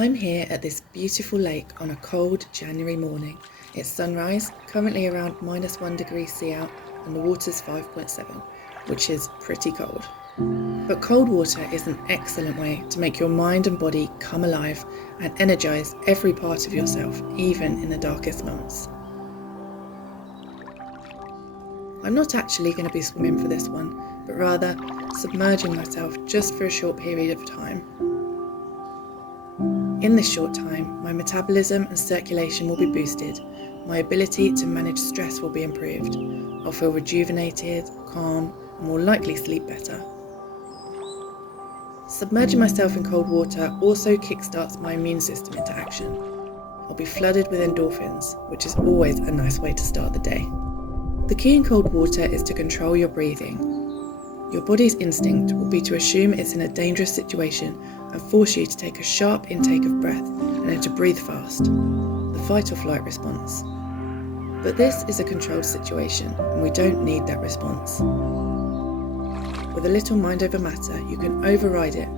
I'm here at this beautiful lake on a cold January morning. It's sunrise, currently around -1 degree C out, and the water's 5.7, which is pretty cold. But cold water is an excellent way to make your mind and body come alive and energise every part of yourself, even in the darkest months. I'm not actually going to be swimming for this one, but rather submerging myself just for a short period of time. In this short time, my metabolism and circulation will be boosted, my ability to manage stress will be improved, I'll feel rejuvenated, calm, and will likely sleep better. Submerging myself in cold water also kickstarts my immune system into action. I'll be flooded with endorphins, which is always a nice way to start the day. The key in cold water is to control your breathing. Your body's instinct will be to assume it's in a dangerous situation and force you to take a sharp intake of breath and then to breathe fast, the fight or flight response. But this is a controlled situation and we don't need that response. With a little mind over matter, you can override it.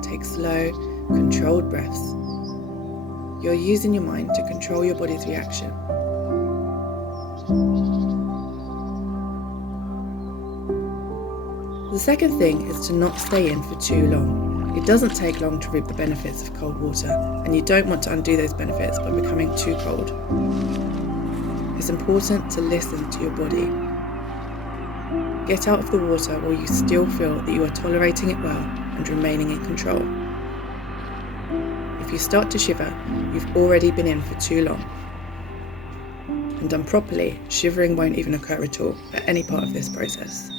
Take slow, controlled breaths. You're using your mind to control your body's reaction. The second thing is to not stay in for too long. It doesn't take long to reap the benefits of cold water, and you don't want to undo those benefits by becoming too cold. It's important to listen to your body. Get out of the water while you still feel that you are tolerating it well and remaining in control. If you start to shiver, you've already been in for too long. And done properly, shivering won't even occur at all at any part of this process.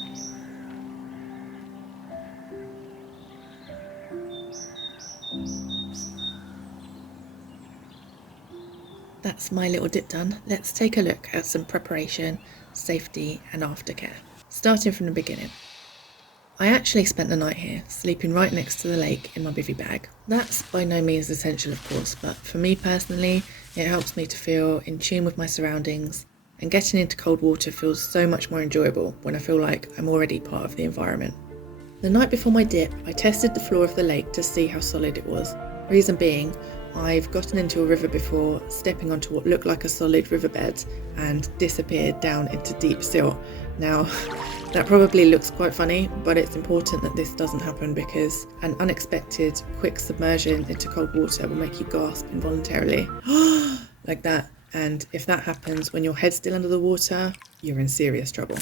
That's my little dip done. Let's take a look at some preparation, safety and aftercare. Starting from the beginning. I actually spent the night here, sleeping right next to the lake in my bivvy bag. That's by no means essential of course, but for me personally, it helps me to feel in tune with my surroundings, and getting into cold water feels so much more enjoyable when I feel like I'm already part of the environment. The night before my dip, I tested the floor of the lake to see how solid it was. Reason being, I've gotten into a river before, stepping onto what looked like a solid riverbed and disappeared down into deep silt. Now, that probably looks quite funny, but it's important that this doesn't happen because an unexpected quick submersion into cold water will make you gasp involuntarily, like that. And if that happens when your head's still under the water, you're in serious trouble.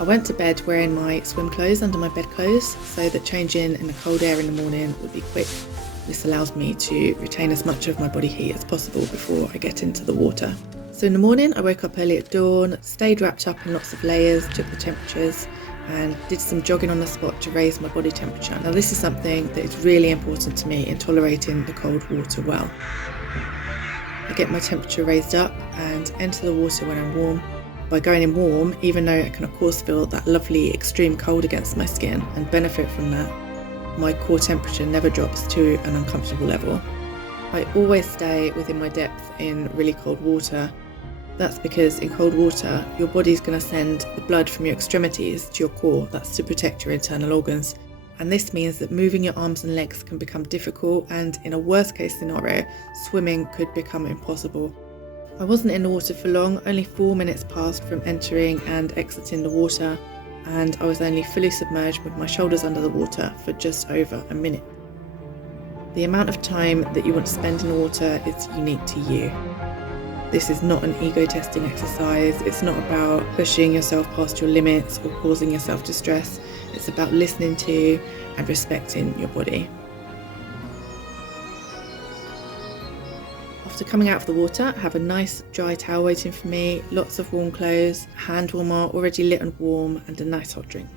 I went to bed wearing my swim clothes under my bedclothes so that changing in the cold air in the morning would be quick. This allows me to retain as much of my body heat as possible before I get into the water. So in the morning I woke up early at dawn, stayed wrapped up in lots of layers, took the temperatures and did some jogging on the spot to raise my body temperature. Now this is something that is really important to me in tolerating the cold water well. I get my temperature raised up and enter the water when I'm warm. By going in warm, even though I can of course feel that lovely extreme cold against my skin and benefit from that, my core temperature never drops to an uncomfortable level. I always stay within my depth in really cold water. That's because in cold water, your body's going to send the blood from your extremities to your core, that's to protect your internal organs. And this means that moving your arms and legs can become difficult, and in a worst case scenario, swimming could become impossible. I wasn't in the water for long, only 4 minutes passed from entering and exiting the water, and I was only fully submerged with my shoulders under the water for just over a minute. The amount of time that you want to spend in the water is unique to you. This is not an ego testing exercise, it's not about pushing yourself past your limits or causing yourself distress, it's about listening to and respecting your body. After coming out of the water, I have a nice dry towel waiting for me, lots of warm clothes, a hand warmer already lit and warm, and a nice hot drink.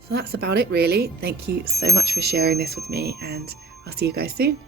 So that's about it really. Thank you so much for sharing this with me, and I'll see you guys soon.